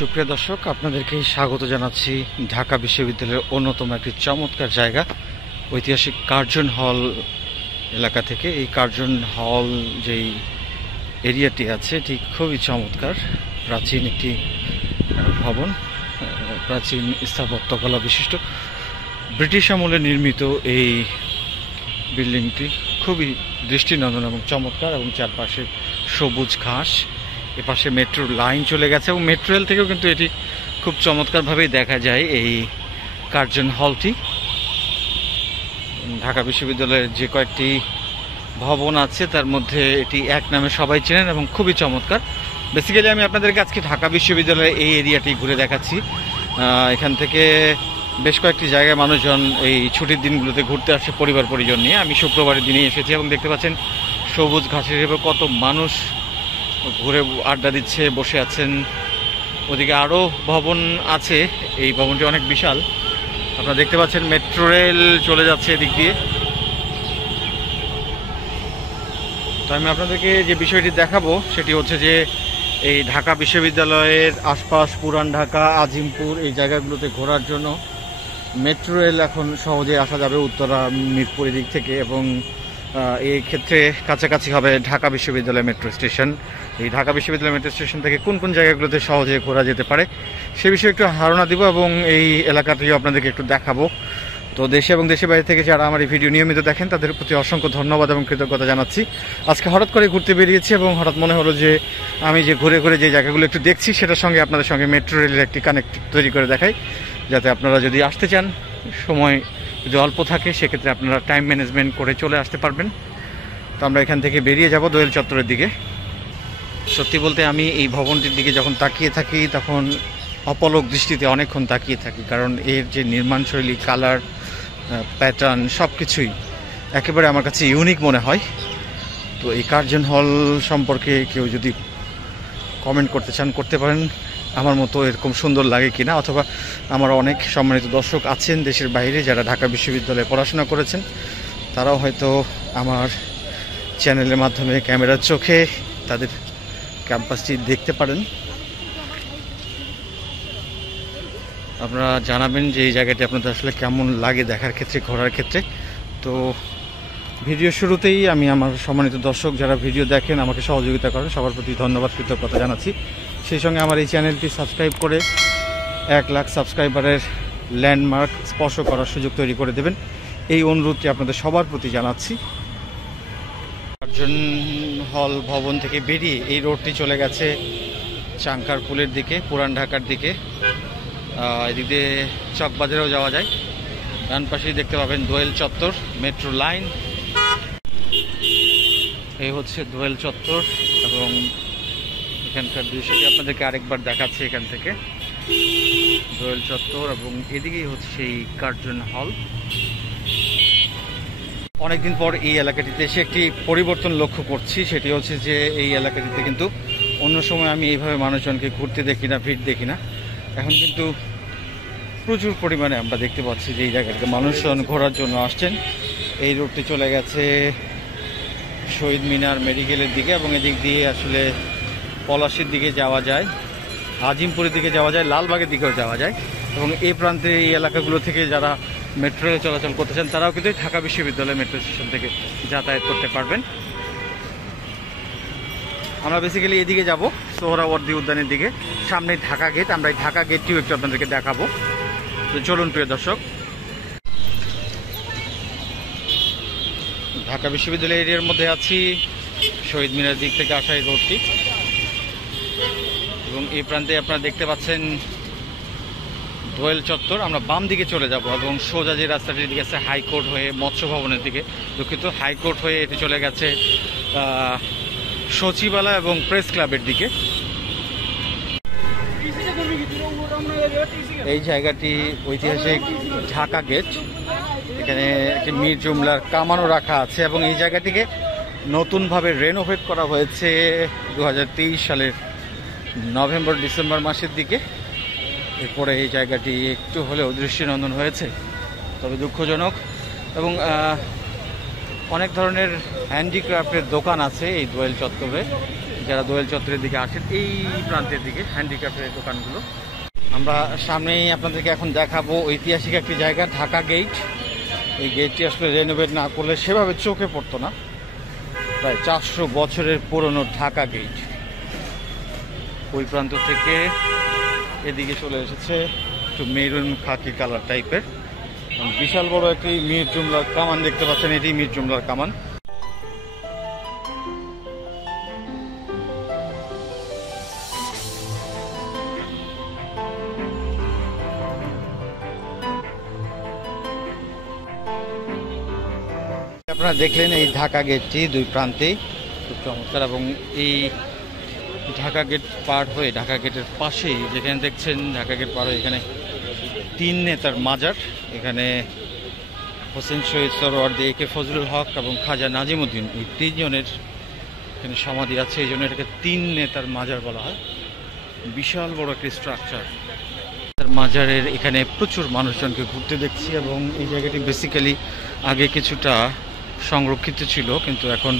সুপ্রিয় দর্শক, আপনাদেরকে স্বাগত জানাচ্ছি ঢাকা বিশ্ববিদ্যালয়ের অন্যতম একটি চমৎকার জায়গা ঐতিহাসিক কার্জন হল এলাকা থেকে। এই কার্জন হল যেই এরিয়াটি আছে এটি খুবই চমৎকার। প্রাচীন একটি ভবন, প্রাচীন স্থাপত্যকলা বিশিষ্ট, ব্রিটিশ আমলে নির্মিত এই বিল্ডিংটি খুবই দৃষ্টিনন্দন এবং চমৎকার, এবং চারপাশে সবুজ ঘাস। এপাশে মেট্রো লাইন চলে গেছে এবং মেট্রো রেল থেকেও কিন্তু এটি খুব চমৎকারভাবেই দেখা যায়। এই কার্জন হলটি ঢাকা বিশ্ববিদ্যালয়ের যে কয়েকটি ভবন আছে তার মধ্যে এটি এক নামে সবাই চেনেন এবং খুবই চমৎকার। বেসিক্যালি আমি আপনাদেরকে আজকে ঢাকা বিশ্ববিদ্যালয়ের এই এরিয়াটি ঘুরে দেখাচ্ছি। এখান থেকে বেশ কয়েকটি জায়গায় মানুষজন এই ছুটির দিনগুলোতে ঘুরতে আসে পরিবার পরিজন নিয়ে। আমি শুক্রবারের দিনে এসেছি এবং দেখতে পাচ্ছেন সবুজ ঘাসের হিসেবে কত মানুষ ঘুরে আড্ডা দিচ্ছে, বসে আছেন। ওদিকে আরও ভবন আছে, এই ভবনটি অনেক বিশাল। আপনারা দেখতে পাচ্ছেন মেট্রো রেল চলে যাচ্ছে এদিক দিয়ে। তো আমি আপনাদেরকে যে বিষয়টি দেখাবো সেটি হচ্ছে যে এই ঢাকা বিশ্ববিদ্যালয়ের আশপাশ, পুরান ঢাকা, আজিমপুর এই জায়গাগুলোতে ঘোরার জন্য মেট্রো রেল এখন সহজে আসা যাবে উত্তরা, মিরপুর দিক থেকে, এবং এই ক্ষেত্রে কাছাকাছি হবে ঢাকা বিশ্ববিদ্যালয় মেট্রো স্টেশন। এই ঢাকা বিশ্ববিদ্যালয় মেট্রো স্টেশন থেকে কোন কোন জায়গাগুলোতে সহজে ঘোরা যেতে পারে সে বিষয়ে একটু ধারণা দিব এবং এই এলাকাটিও আপনাদেরকে একটু দেখাবো। তো দেশে এবং দেশের বাইরে থেকে যারা আমার এই ভিডিও নিয়মিত দেখেন তাদের প্রতি অসংখ্য ধন্যবাদ এবং কৃতজ্ঞতা জানাচ্ছি। আজকে হঠাৎ করে ঘুরতে বেরিয়েছি এবং হঠাৎ মনে হলো যে আমি যে ঘুরে ঘুরে যে জায়গাগুলো একটু দেখছি সেটার সঙ্গে আপনাদের সঙ্গে মেট্রো রেলের একটি কানেক্ট তৈরি করে দেখাই, যাতে আপনারা যদি আসতে চান, সময় যদি অল্প থাকে সেক্ষেত্রে আপনারা টাইম ম্যানেজমেন্ট করে চলে আসতে পারবেন। তো আমরা এখান থেকে বেরিয়ে যাব দোয়েল চত্বরের দিকে। সত্যি বলতে আমি এই ভবনটির দিকে যখন তাকিয়ে থাকি তখন অপলক দৃষ্টিতে অনেকক্ষণ তাকিয়ে থাকি, কারণ এর যে নির্মাণশৈলী, কালার, প্যাটার্ন সব কিছুই একেবারে আমার কাছে ইউনিক মনে হয়। তো এই কার্জন হল সম্পর্কে কেউ যদি কমেন্ট করতে চান করতে পারেন, আমার মতো এরকম সুন্দর লাগে কিনা, অথবা আমার অনেক সম্মানিত দর্শক আছেন দেশের বাইরে যারা ঢাকা বিশ্ববিদ্যালয়ে পড়াশোনা করেছেন, তারাও হয়তো আমার চ্যানেলের মাধ্যমে ক্যামেরার চোখে তাদের ক্যাম্পাসটি দেখতে পারেন। আপনারা জানাবেন যে এই জায়গাটি আপনাদের আসলে কেমন লাগে দেখার ক্ষেত্রে, ঘোরার ক্ষেত্রে। তো ভিডিও শুরুতেই আমি আমার সম্মানিত দর্শক যারা ভিডিও দেখেন, আমাকে সহযোগিতা করেন, সবার প্রতি ধন্যবাদ, কৃতজ্ঞতা জানাচ্ছি। সেই সঙ্গে আমার এই চ্যানেলটি সাবস্ক্রাইব করে 1 লাখ সাবস্ক্রাইবারের ল্যান্ডমার্ক স্পর্শ করার সুযোগ তৈরি করে দেবেন, এই অনুরোধটি আপনাদের সবার প্রতি জানাচ্ছি। কার্জন হল ভবন থেকে বেরিয়ে এই রোডটি চলে গেছে চাঙ্কার পুলের দিকে, পুরান ঢাকার দিকে। এদিক দিয়ে চকবাজারেও যাওয়া যায়। ডান পাশেই দেখতে পাবেন দোয়েল চত্বর, মেট্রো লাইন। এই হচ্ছে দোয়েল চত্বর এবং এখানকার দৃশ্যটি আপনাদেরকে আরেকবার দেখাচ্ছি। এখান থেকে দোয়েল চত্বর এবং এদিকেই হচ্ছে সেই কার্জন হল। অনেকদিন পর এই এলাকাটিতে এসে একটি পরিবর্তন লক্ষ্য করছি, সেটি হচ্ছে যে এই এলাকাটিতে কিন্তু অন্য সময় আমি এইভাবে মানুষজনকে ঘুরতে দেখি না, ভিড় দেখি না। এখন কিন্তু প্রচুর পরিমাণে আমরা দেখতে পাচ্ছি যে এই জায়গাটিতে মানুষজন ঘোরার জন্য আসছেন। এই রোডটি চলে গেছে শহীদ মিনার, মেডিকেলের দিকে, এবং এদিক দিয়ে আসলে পলাশীর দিকে যাওয়া যায়, আজিমপুরের দিকে যাওয়া যায়, লালবাগের দিকেও যাওয়া যায়। এবং এই প্রান্তে এই এলাকাগুলো থেকে যারা মেট্রো রেলে চলাচল করতে চান তারাও কিন্তু ঢাকা বিশ্ববিদ্যালয় মেট্রো স্টেশন থেকে যাতায়াত করতে পারবেন। আমরা বেসিক্যালি এদিকে যাব, সোহরাওয়ার্দী উদ্যানের দিকে, সামনে ঢাকা গেট। আমরা এই ঢাকা গেটটিও একটু আপনাদেরকে দেখাবো। তো চলুন প্রিয় দর্শক, ঢাকা বিশ্ববিদ্যালয় এরিয়ার মধ্যে আছি, শহীদ মিনার দিক থেকে আসা এই রোডটি, এবং এই প্রান্তে আপনারা দেখতে পাচ্ছেন দোয়েল চত্বর। আমরা বাম দিকে চলে যাব এবং সোজা যে রাস্তাটির দিকে আছে হাইকোর্ট হয়ে মৎস্য ভবনের দিকে, দুঃখিত, হাইকোর্ট হয়ে এটি চলে গেছে সচিবালয় এবং প্রেস ক্লাবের দিকে। এই জায়গাটি ঐতিহাসিক ঢাকা গেট। এখানে একটি মীর জুমলার কামানও রাখা আছে এবং এই জায়গাটিকে নতুনভাবে রেনোভেট করা হয়েছে 2023 সালের নভেম্বর ডিসেম্বর মাসের দিকে। এরপরে এই জায়গাটি একটু হলেও দৃষ্টিনন্দন হয়েছে, তবে দুঃখজনক। এবং অনেক ধরনের হ্যান্ডিক্রাফটের দোকান আছে এই দোয়েল চত্বরে, যারা দোয়েল চত্বরের দিকে আসেন এই প্রান্তের দিকে হ্যান্ডিক্রাফটের দোকানগুলো। আমরা সামনেই আপনাদেরকে এখন দেখাবো ঐতিহাসিক একটি জায়গা, ঢাকা গেট। এই গেটটি আসলে রেনোভেট না করলে সেভাবে চোখে পড়তো না। প্রায় 400 বছরের পুরনো ঢাকা গেট। ওই প্রান্ত থেকে এদিকে চলে এসেছে একটু মেরুন খাকি কালার টাইপের। বিশাল বড় একটি মীর জুমলার কামান দেখতে পাচ্ছেন, এটি মীর জুমলার কামান। আপনারা দেখলেন এই ঢাকা গেটটি দুই প্রান্তেই খুব চমৎকার, এবং এই ঢাকা গেট পার হয়ে ঢাকা গেটের পাশেই যেখানে দেখছেন ঢাকা গেট পার হয়ে এখানে 3 নেতার মাজার। এখানে হোসেন শহীদ সোহরাওয়ার্দী, একে ফজলুল হক এবং খাজা নাজিমুদ্দিন, এই 3 জনের এখানে সমাধি আছে। এই জন্য এটাকে 3 নেতার মাজার বলা হয়। বিশাল বড় একটি স্ট্রাকচার মাজারের। এখানে প্রচুর মানুষজনকে ঘুরতে দেখছি, এবং এই জায়গাটি বেসিক্যালি আগে কিছুটা সংরক্ষিত ছিল, কিন্তু এখন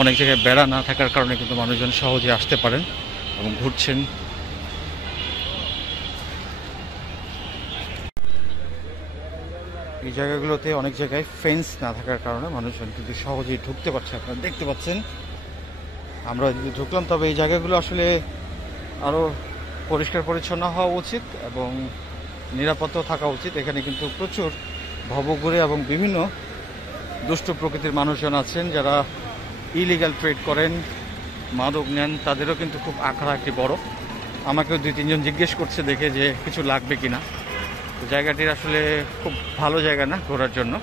অনেক জায়গায় বেড়া না থাকার কারণে কিন্তু মানুষজন সহজে আসতে পারেন এবং ঘুরছেন। এই জায়গাগুলোতে অনেক জায়গায় ফেন্স না থাকার কারণে মানুষজন কিন্তু সহজেই ঢুকতে পারছে। আপনারা দেখতে পাচ্ছেন আমরা ঢুকলাম, তবে এই জায়গাগুলো আসলে আরও পরিষ্কার পরিচ্ছন্ন হওয়া উচিত এবং নিরাপত্তাও থাকা উচিত। এখানে কিন্তু প্রচুর ভবঘুরে এবং বিভিন্ন দুষ্ট প্রকৃতির মানুষজন আছেন যারা ইলিগাল ট্রেড করেন, মাদক নেন। তাদেরও কিন্তু খুব আঁকড়া একটি বড়। আমাকেও 2-3 জন জিজ্ঞেস করছে দেখে যে কিছু লাগবে কিনা। তো জায়গাটির আসলে খুব ভালো জায়গা না ঘোরার জন্য।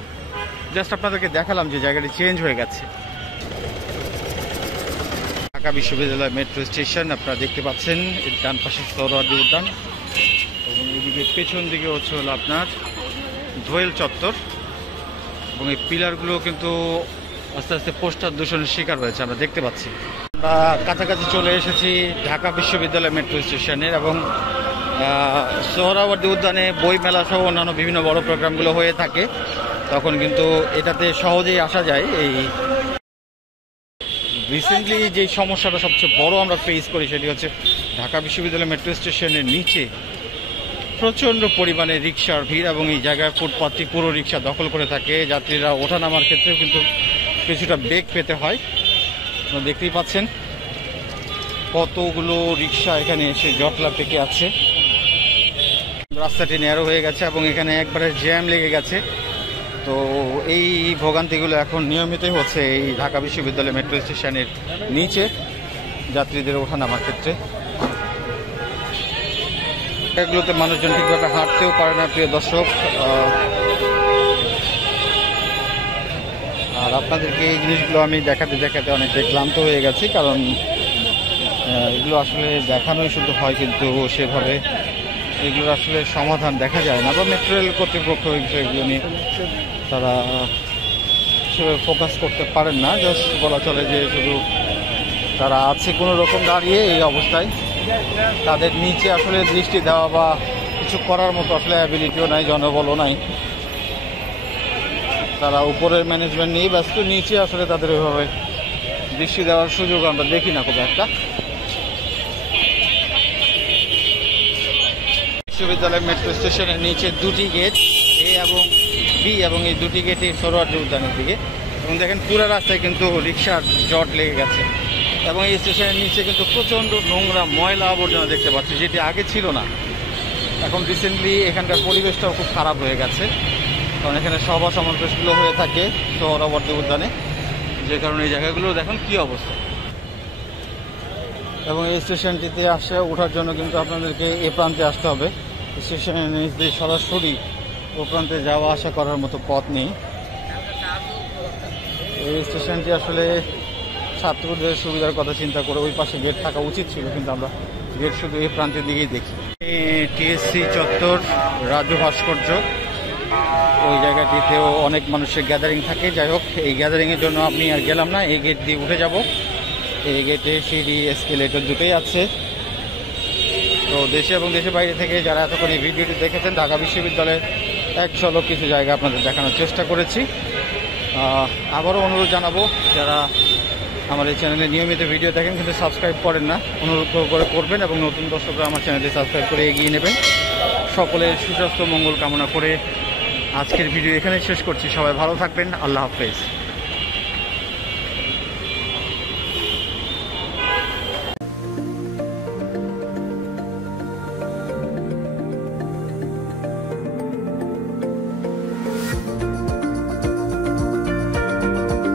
জাস্ট আপনাদেরকে দেখালাম যে জায়গাটি চেঞ্জ হয়ে গেছে। ঢাকা বিশ্ববিদ্যালয় মেট্রো স্টেশন আপনারা দেখতে পাচ্ছেন, এর ডান পাশে সোহরাওয়ার্দী উদ্যান এবং এদিকে পেছন দিকে হচ্ছে হলো আপনার দোয়েল চত্বর। এবং এই পিলারগুলো কিন্তু আস্তে আস্তে পোস্টার দূষণের শিকার হয়েছে, আমরা দেখতে পাচ্ছি। আমরা কাছাকাছি চলে এসেছি ঢাকা বিশ্ববিদ্যালয় মেট্রো স্টেশনের, এবং সোহরাওয়ার্দী উদ্যানে বই মেলা সহ অন্যান্য বিভিন্ন বড় প্রোগ্রামগুলো হয়ে থাকে, তখন কিন্তু এটাতে সহজেই আসা যায়। এই রিসেন্টলি যে সমস্যাটা সবচেয়ে বড় আমরা ফেস করি সেটি হচ্ছে ঢাকা বিশ্ববিদ্যালয় মেট্রো স্টেশনের নিচে প্রচণ্ড পরিমাণে রিক্সার ভিড়, এবং এই জায়গায় ফুটপাথটি পুরো রিক্সা দখল করে থাকে। যাত্রীরা ওঠানামার ক্ষেত্রেও কিন্তু কিছুটা বেগ পেতে হয়। আপনারা দেখতেই পাচ্ছেন কতগুলো রিক্সা এখানে এসে জটলা পেকে আছে। রাস্তাটি ন্যারো হয়ে গেছে এবং এখানে একবারে জ্যাম লেগে গেছে। তো এই ভোগান্তিগুলো এখন নিয়মিতই হচ্ছে এই ঢাকা বিশ্ববিদ্যালয় মেট্রো স্টেশনের নিচে যাত্রীদের ওঠানামার ক্ষেত্রে। এগুলোতে মানুষজন ঠিকভাবে হাঁটতেও পারে না, প্রিয় দর্শক। আর আপনাদেরকে এই জিনিসগুলো আমি দেখাতে দেখাতে অনেকটাই ক্লান্ত হয়ে গেছি, কারণ এগুলো আসলে দেখানোই শুধু হয়, কিন্তু সেভাবে এগুলোর আসলে সমাধান দেখা যায় না, বা মেট্রো রেল কর্তৃপক্ষ এগুলো নিয়ে তারা সেভাবে ফোকাস করতে পারেন না। জাস্ট বলা চলে যে শুধু তারা আছে কোনো রকম দাঁড়িয়ে এই অবস্থায়, তাদের নিচে আসলে দৃষ্টি দেওয়া বা কিছু করার মতো আসলে অ্যাবিলিটিও নাই, জনবলও নাই। তারা উপরের ম্যানেজমেন্ট নিয়ে ব্যস্ত, নিচে আসলে তাদের ওইভাবে দৃষ্টি দেওয়ার সুযোগ আমরা দেখি না খুব একটা। বিশ্ববিদ্যালয় মেট্রো স্টেশনের নিচে 2টি গেট, এ এবং বি, এবং এই 2টি গেটই সোহরাওয়ার্দী উদ্যানের দিকে। এবং দেখেন পুরো রাস্তায় কিন্তু রিক্সার জট লেগে গেছে, এবং এই স্টেশনের নিচে কিন্তু প্রচণ্ড নোংরা ময়লা আবর্জনা দেখতে পাচ্ছি, যেটি আগে ছিল না। এখন রিসেন্টলি এখানকার পরিবেশটাও খুব খারাপ হয়ে গেছে, কারণ এখানে সভা সমাবেশগুলো হয়ে থাকে সোহরাওয়ার্দী উদ্যানে, যে কারণে এই জায়গাগুলো দেখুন কী অবস্থা। এবং এই স্টেশনটিতে আসে ওঠার জন্য কিন্তু আপনাদেরকে এ প্রান্তে আসতে হবে। স্টেশনের নিচ দিয়ে সরাসরি ও প্রান্তে যাওয়া আসা করার মতো পথ নেই। এই স্টেশনটি আসলে ছাত্রদের সুবিধার কথা চিন্তা করে ওই পাশে গেট থাকা উচিত ছিল, কিন্তু আমরা গেট শুধু এই প্রান্তের দিকেই দেখি। টিএসসি চত্বর, রাজু ভাস্কর্য, ওই জায়গাটিতেও অনেক মানুষের গ্যাদারিং থাকে। যাই হোক, এই গ্যাদারিংয়ের জন্য আমি আর গেলাম না, এই গেট দিয়ে উঠে যাব। এই গেটে সিঁড়ি, এসকেলেটর দুটোই আছে। তো দেশে এবং দেশের বাইরে থেকে যারা এতক্ষণ এই ভিডিওটি দেখেছেন, ঢাকা বিশ্ববিদ্যালয়ের এক ঝলক কিছু জায়গা আপনাদের দেখানোর চেষ্টা করেছি। আবারও অনুরোধ জানাবো, যারা আমার এই চ্যানেলে নিয়মিত ভিডিও দেখেন কিন্তু সাবস্ক্রাইব করেন না, অনুরোধ করে করবেন এবং নতুন দর্শকরা আমার চ্যানেলে সাবস্ক্রাইব করে এগিয়ে নেবেন। সকলের সুস্বাস্থ্য মঙ্গল কামনা করে আজকের ভিডিও এখানেই শেষ করছি। সবাই ভালো থাকবেন। আল্লাহ হাফেজ।